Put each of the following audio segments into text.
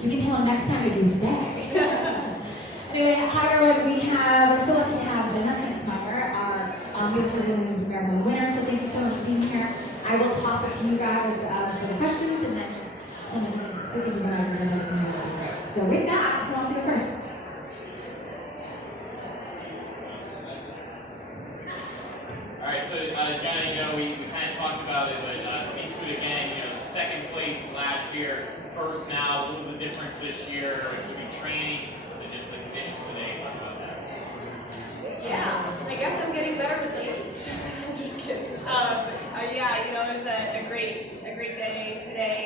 You can tell him next time if you stay. Anyway, hi everyone. We're so lucky to have Jenna Fesemyer, our Duluth Marathon winner. So thank you so much for being here. I will toss it to you guys for the questions, and then just Jenna can speak into the microphone. So with that, who wants to go first? All right, so Jenna, we kind of talked about it, but speak to it again. Second place last year, first now. What was the difference this year? Is it training? Is it just the conditions today? Talk about that. Yeah, I guess I'm getting better with age. I'm just kidding. It was a great day today.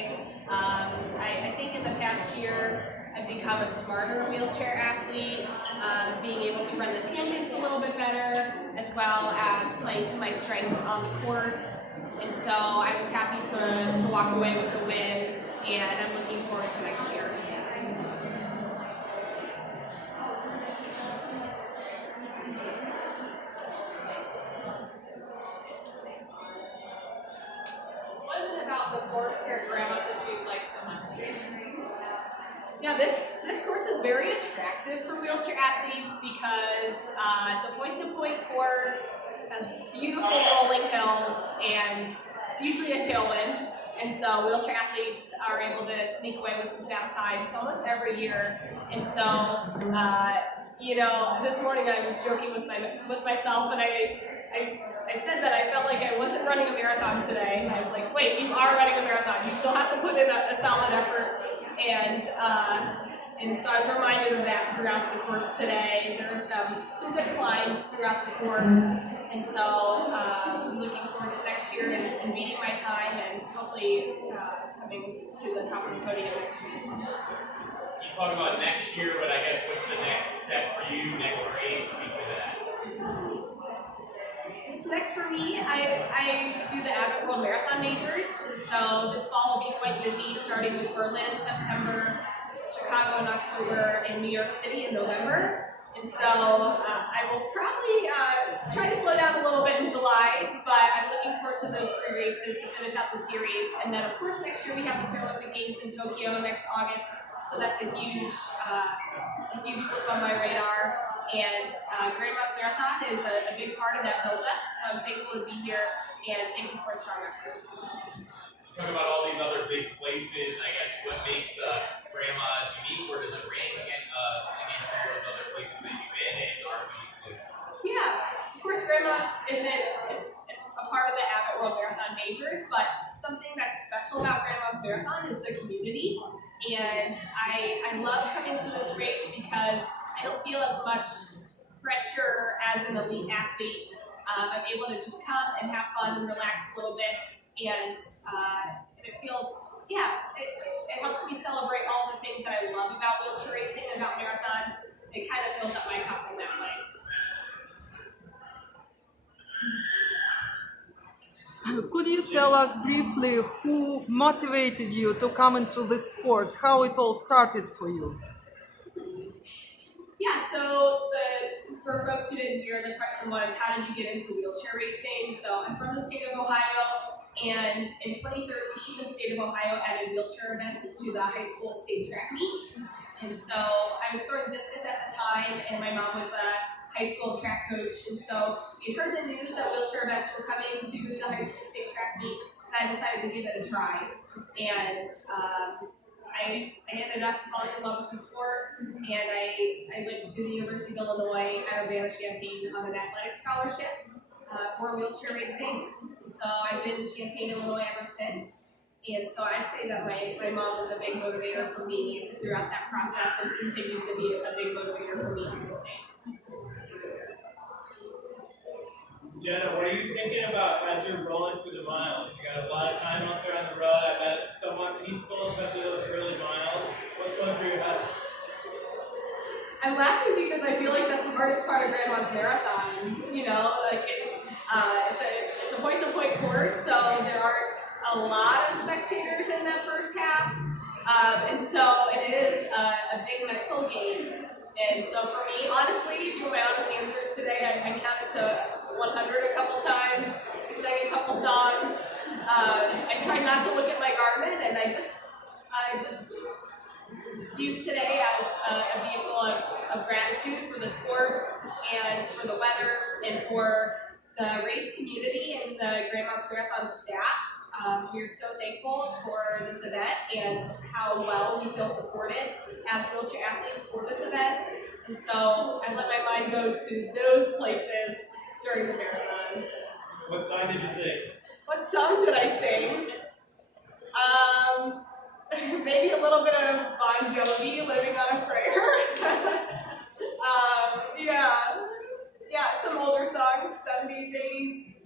I think in the past year, I've become a smarter wheelchair athlete, being able to run the tangents a little bit better, as well as playing to my strengths on the course. And so I was happy to walk away with the win, and I'm looking forward to next year. What is it about the course here, Grandma, that you like so much? Yeah, this course is very attractive for wheelchair athletes because it's a point-to-point course, has beautiful rolling hills, and it's usually a tailwind. And so wheelchair athletes are able to sneak away with some fast times almost every year. And so, this morning I was joking with myself, and I said that I felt like I wasn't running a marathon today. And I was like, wait, you are running a marathon. You still have to put in a solid effort. And so I was reminded of that throughout the course today. There were some good climbs throughout the course. And so I'm looking forward to next year and beating my time and hopefully coming to the top of the podium next year as well. You talk about next year, but I guess what's the next step for you, next race? Speak to that. What's next for me? I do the Abbott World Marathon Majors, and so this fall will be quite busy, starting with Berlin in September, Chicago in October, and New York City in November. And so I will probably try to slow down a little bit in July, but I'm looking forward to those 3 races to finish out the series. And then, of course, next year we have the Paralympic Games in Tokyo next August, so that's a huge flip on my radar. And Grandma's Marathon is a big part of that build-up, so I'm thankful to be here and thankful for a strong effort. So talk about all these other big places. I guess what makes Grandma's unique, or does it rank against all those other places that you've been in or used to? Yeah, of course, Grandma's isn't a part of the Abbott World Marathon Majors, but something that's special about Grandma's Marathon is the community. And I love coming to this race because I don't feel as much pressure as an elite athlete. I'm able to just come and have fun and relax a little bit, and it feels, it helps me celebrate all the things that I love about wheelchair racing and about marathons. It kind of fills up my cup in that way. Could you tell us briefly who motivated you to come into this sport, how it all started for you? Yeah, so for folks who didn't hear, the question was, how did you get into wheelchair racing? So I'm from the state of Ohio, and in 2013, the state of Ohio added wheelchair events to the high school state track meet. And so I was throwing discus at the time, and my mom was a high school track coach, and so we heard the news that wheelchair events were coming to the high school state track meet, and I decided to give it a try. And I ended up falling in love with the sport, and I went to the University of Illinois at Urbana-Champaign on an athletic scholarship for wheelchair racing. And so I've been in Champaign, Illinois ever since. And so I'd say that my mom was a big motivator for me throughout that process and continues to be a big motivator for me to this day. Jenna, what are you thinking about as you're rolling through the miles? You got a lot of time out there on the road. I bet it's somewhat peaceful, especially those early miles. What's going through your head? I'm laughing because I feel like that's the hardest part of Grandma's Marathon. It's a point-to-point course, so there aren't a lot of spectators in that first half, and so it is a big mental game. And so for me, honestly, if you want my honest answer today, I counted to 100 a couple times. I sang a couple songs. I tried not to look at my Garmin, and I just I just use today as a vehicle of gratitude for the sport and for the weather and for the race community and the Grandma's Marathon staff. We are so thankful for this event and how well we feel supported as wheelchair athletes for this event. And so I let my mind go to those places during the marathon. What song did you sing? What song did I sing? Maybe a little bit of Bon Jovi, Living on a Prayer. Yeah, some older songs, 70s, 80s.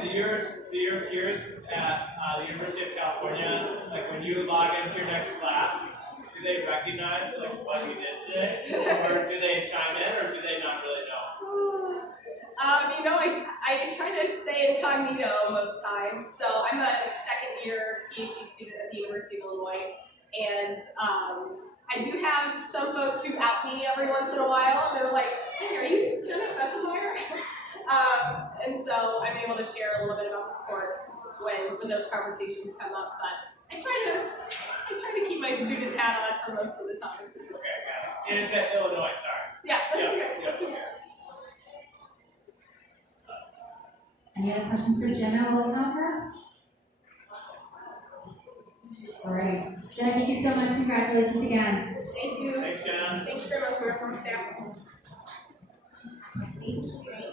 Do your peers at the University of California, like when you log into your next class, do they recognize like what you did today, or do they chime in, or do they not really know? I try to stay incognito most times. So I'm a second-year PhD student at the University of Illinois, and I do have some folks who out me every once in a while. They're like, "Hey, are you Jenna Fesemyer?" And so I'm able to share a little bit about the sport when those conversations come up. But I try to keep my student hat on for most of the time. Okay, and it's at Illinois, sorry. Yeah, that's okay. That's okay. Any other questions for Jenna while we have her? All right. Jenna, thank you so much. Congratulations again. Thank you. Thanks, Jenna. Thanks, Grandma's Marathon staff. Thank you.